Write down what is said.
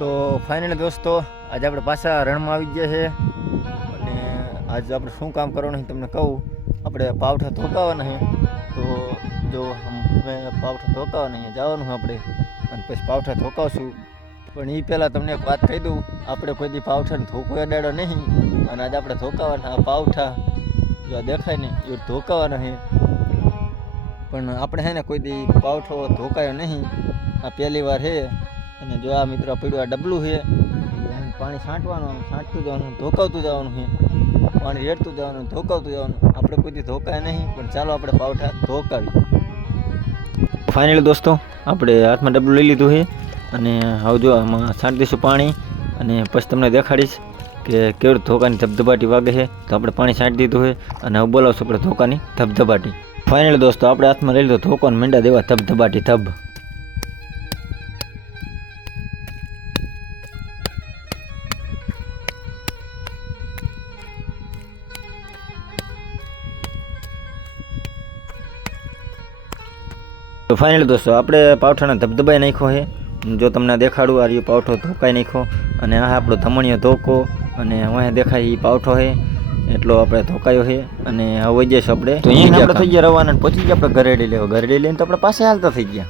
તો ફાઇનલી દોસ્તો આજે આપણે પાછા રણમાં આવી ગયા છે અને આજે આપણે શું કામ કરવાનું તમને કહું. આપણે પાવઠા ધોકાવાના છે. તો જો પાવઠા ધોકાવાના છે જવાનું આપણે અને પછી પાવઠા ધોકાવશું. પણ એ પહેલાં તમને એક વાત કહી દઉં, આપણે કોઈ દી પાવઠાને ધોકો અડાડ્યો નહીં અને આજે આપણે ધોકાવાના પાવઠા જો દેખાય ને એ ધોકાવાના છે. પણ આપણે છે ને કોઈ દી પાવઠો ધોકાયો નહીં, આ પહેલી વાર છે. અને જો આ મિત્રો પડ્યું આ ડબલું છે, પાણી છાંટવાનું, છાંટતું જવાનું, ધોકાવતું જવાનું છે, પાણી રેડતું જવાનું, ધોકાવતું જવાનું. આપણે કોઈ દી ધોકાય નહીં, પણ ચાલો આપણે પાવઠા ધોકાવી. ફાઇનલી દોસ્તો આપણે હાથમાં ડબલું લઈ લીધું છે અને હવે જો આમાં છાંટી દઈશું પાણી અને પછી તમને દેખાડીશ કે કેવી ધોકાની ધબધબાટી વાગે છે. તો આપણે પાણી છાંટી દીધું છે અને હવે બોલાવશું આપણે ધોકાની ધબધબાટી. ફાઇનલી દોસ્તો આપણે હાથમાં લઈ લીધો ધોકો અને મીંડા દેવા ધબધબાટી ધબ. તો ફાઇનલી દોસ્તો આપણે પાવઠાને ધબધબાઈ નાખ્યો છે. જો તમને દેખાડું આ રહ્યો પાવઠો ધોકાઈ નાખ્યો અને આ આપણો ધમણીયો ધોકો અને અહીંયા દેખાય એ પાવઠો છે એટલો આપણે ધોકાયો છે. અને હવે જઈશું આપણે તો અહીંયા આપણે થઈ ગયા રવાના, પછી જ આપણે ઘરેડી લેવા. ઘરેડી લઈને તો આપણે પાસે હાલતા થઈ ગયા.